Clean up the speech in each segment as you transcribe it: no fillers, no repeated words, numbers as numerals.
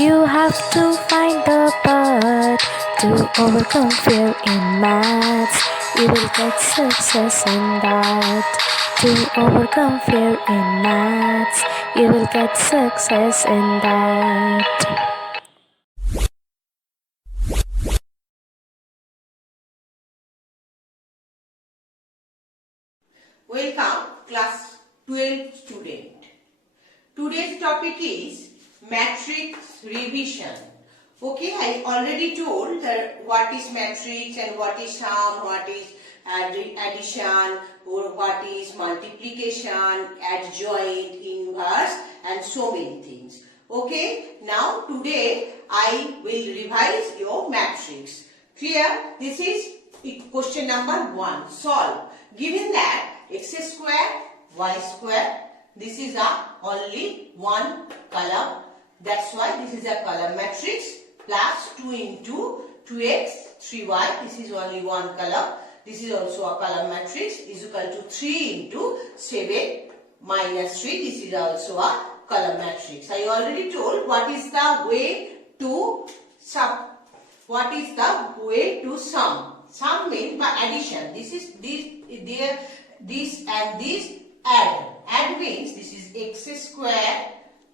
You have to find the path to overcome fear in maths. You will get success in that. To overcome fear in maths, you will get success in that. Welcome class 12 student. Today's topic is matrix revision. Okay, I already told that what is matrix and what is sum, what is addition, or what is multiplication, adjoint, inverse, and so many things. Okay, now today I will revise your matrix. Clear? This is question number 1. Solve. Given that x square, y square, this is only one column. That's why this is a column matrix, plus 2 into 2x, 3y. This is only one column. This is also a column matrix, is equal to 3 into 7 minus 3. This is also a column matrix. I already told what is the way to sum. What is the way to sum? Sum means by addition. This is this and this add. Add means this is x square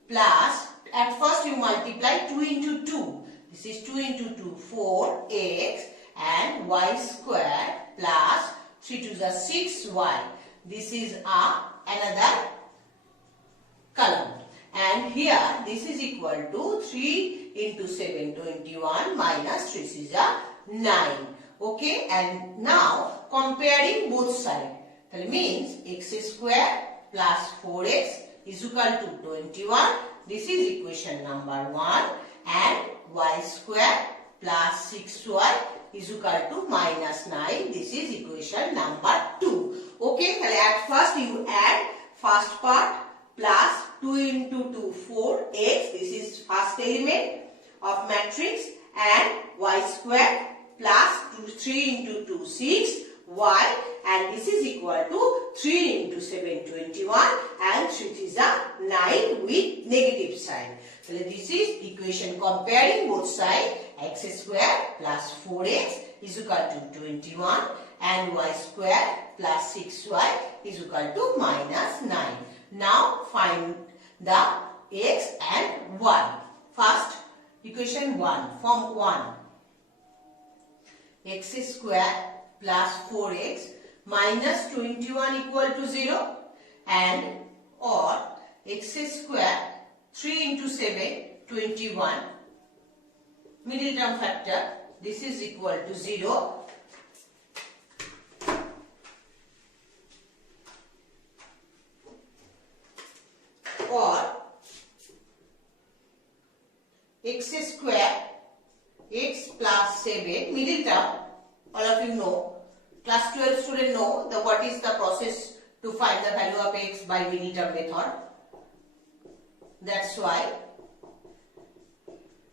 plus, at first you multiply 2 into 2. This is 2 into 2, 4x, and y square plus 3 to the 6y. This is another column. And here this is equal to 3 into 7, 21 minus 3 is 9. Okay, and now comparing both sides. That means x square plus 4x is equal to 21. This is equation number 1. And y square plus 6y is equal to minus 9. This is equation number 2. Okay, at first you add first part plus 2 into 2, 4x. This is first element of matrix, and y square plus 3 into 2, 6, y, and this is equal to 3 into 7, 21, and 3 is a 9 with negative sign. So this is equation comparing both sides. X square plus 4x is equal to 21, and y square plus 6y is equal to minus 9. Now find the x and y. First, equation 1, form 1. X square plus 4x minus 21 equal to 0, and or x square 3 into 7, 21, middle term factor, this is equal to 0, or x square x plus 7, middle term. All of you know, class 12 student know what is the process to find the value of x by middle term method. That's why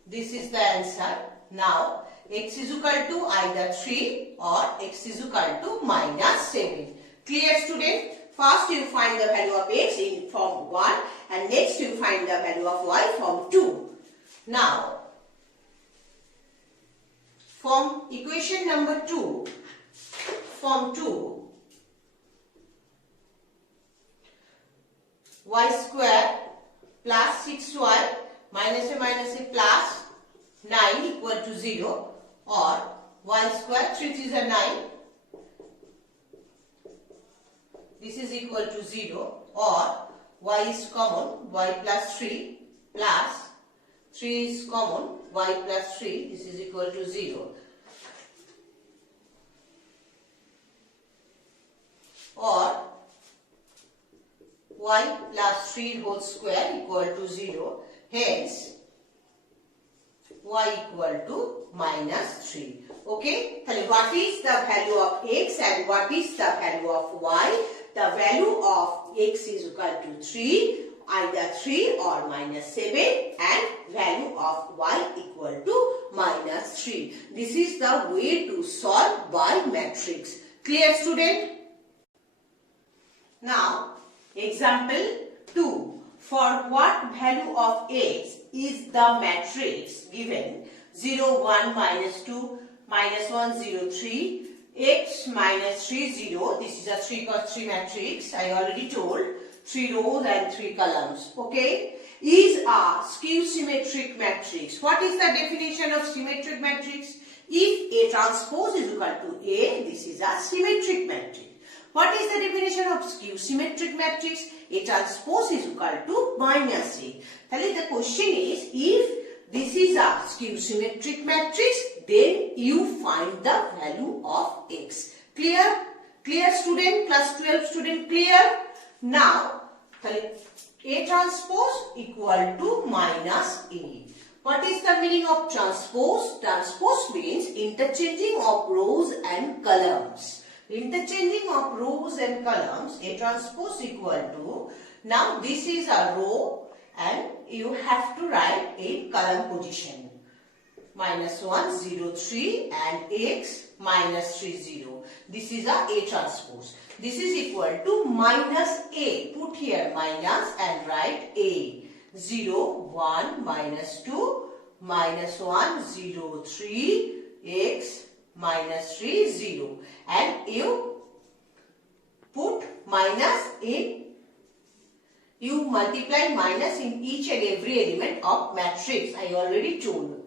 this is the answer. Now x is equal to either 3 or x is equal to minus 7. Clear student? First you find the value of x in form 1, and next you find the value of y form 2. Now from equation number 2, form 2, y square plus 6y minus a plus 9 equal to 0, or y square, 3 is a 9, this is equal to 0, or y is common, y plus 3 plus 3 is common, y plus 3, this is equal to 0. Or y plus 3 whole square equal to 0. Hence, y equal to minus 3. Okay? So what is the value of x and what is the value of y? The value of x is equal to 3, either 3 or minus 7, and value of y equal to minus 3. This is the way to solve by matrix. Clear student? Now, example 2. For what value of x is the matrix given 0, 1, minus 2, minus 1, 0, 3, x minus 3, 0. This is a 3 cross 3 matrix. I already told 3 rows and 3 columns. Okay. Is a skew symmetric matrix. What is the definition of symmetric matrix? If A transpose is equal to A, this is a symmetric matrix. What is the definition of skew symmetric matrix? A transpose is equal to minus A. Then the question is, if this is a skew symmetric matrix, then you find the value of x. Clear? Clear student? Class 12 student, clear? Now, A transpose equal to minus A. What is the meaning of transpose? Transpose means interchanging of rows and columns. Interchanging of rows and columns, A transpose equal to, now this is a row and you have to write in column position. Minus 1, 0, 3 and x minus 3, 0. This is a transpose. This is equal to minus A. Put here minus and write A. 0, 1, minus 2, minus 1, 0, 3, x minus 3, 0. And you put minus in, you multiply minus in each and every element of matrix. I already told.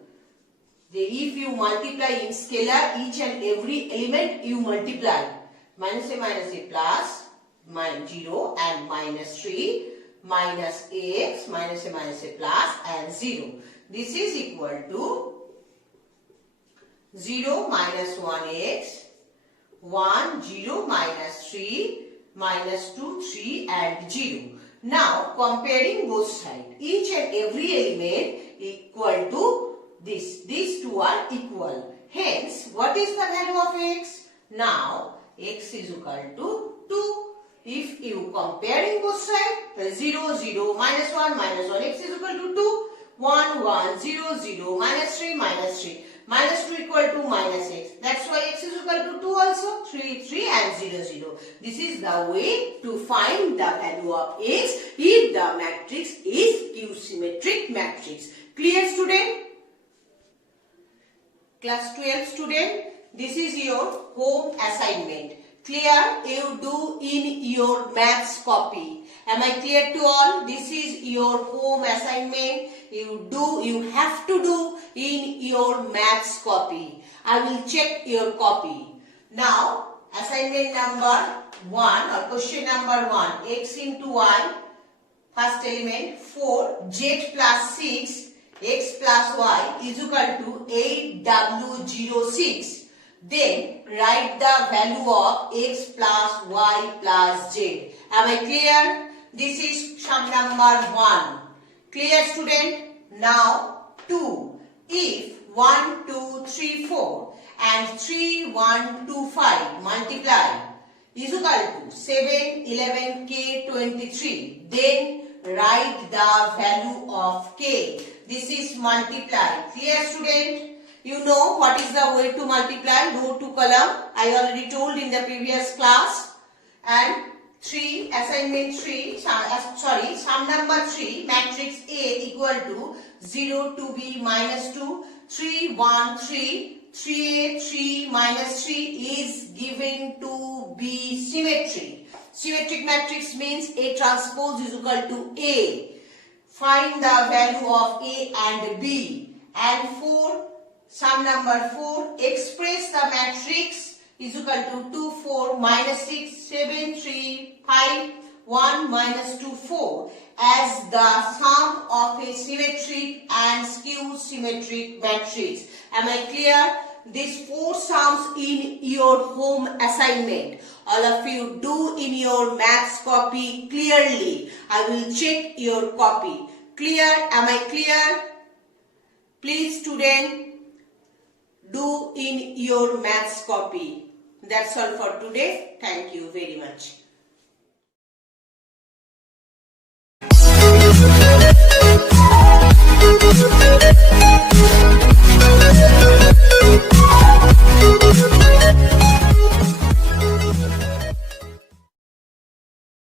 If you multiply in scalar, each and every element you multiply. Minus A plus, minus 0 and minus 3, minus x, minus A plus and 0. This is equal to 0 minus 1x, 1, 0 minus 3, minus 2, 3 and 0. Now comparing both sides, each and every element equal to this. These two are equal. Hence, what is the value of x? Now, x is equal to 2. If you comparing both sides, 0, 0, minus 1, x is equal to 2. 1, 1, 0, 0, minus 3, minus 3. Minus 2 equal to minus x. That's why x is equal to 2 also. 3, 3 and 0, 0. This is the way to find the value of x if the matrix is skew symmetric matrix. Clear student? Class 12 student, this is your home assignment. Clear? You do in your maths copy. Am I clear to all? This is your home assignment. You have to do in your maths copy. I will check your copy. Now, assignment number 1 or question number 1. X into y, first element 4, z plus 6, x plus y is equal to 8w06. Then write the value of x plus y plus z. Am I clear? This is sum number 1. Clear student? Now 2. If 1, 2, 3, 4 and 3, 1, 2, 5 multiply is equal to 7, 11, k, 23. Then write the value of k. This is multiply. Clear student? You know what is the way to multiply? Row to column. I already told in the previous class. And 3, assignment 3, sum number 3, matrix A equal to 0, 2b, minus 2, 3, 1, 3, 3a, 3, minus 3 is given to be symmetry. Symmetric matrix means A transpose is equal to A. Find the value of A and B. And 4, sum number 4, express the matrix is equal to 2, 4, minus 6, 7, 3, 5, 1, minus 2, 4 as the sum of a symmetric and skew symmetric matrix. Am I clear? These 4 sums in your home assignment. All of you do in your maths copy clearly. I will check your copy. Clear? Am I clear? Please student, do in your maths copy. That's all for today. Thank you very much.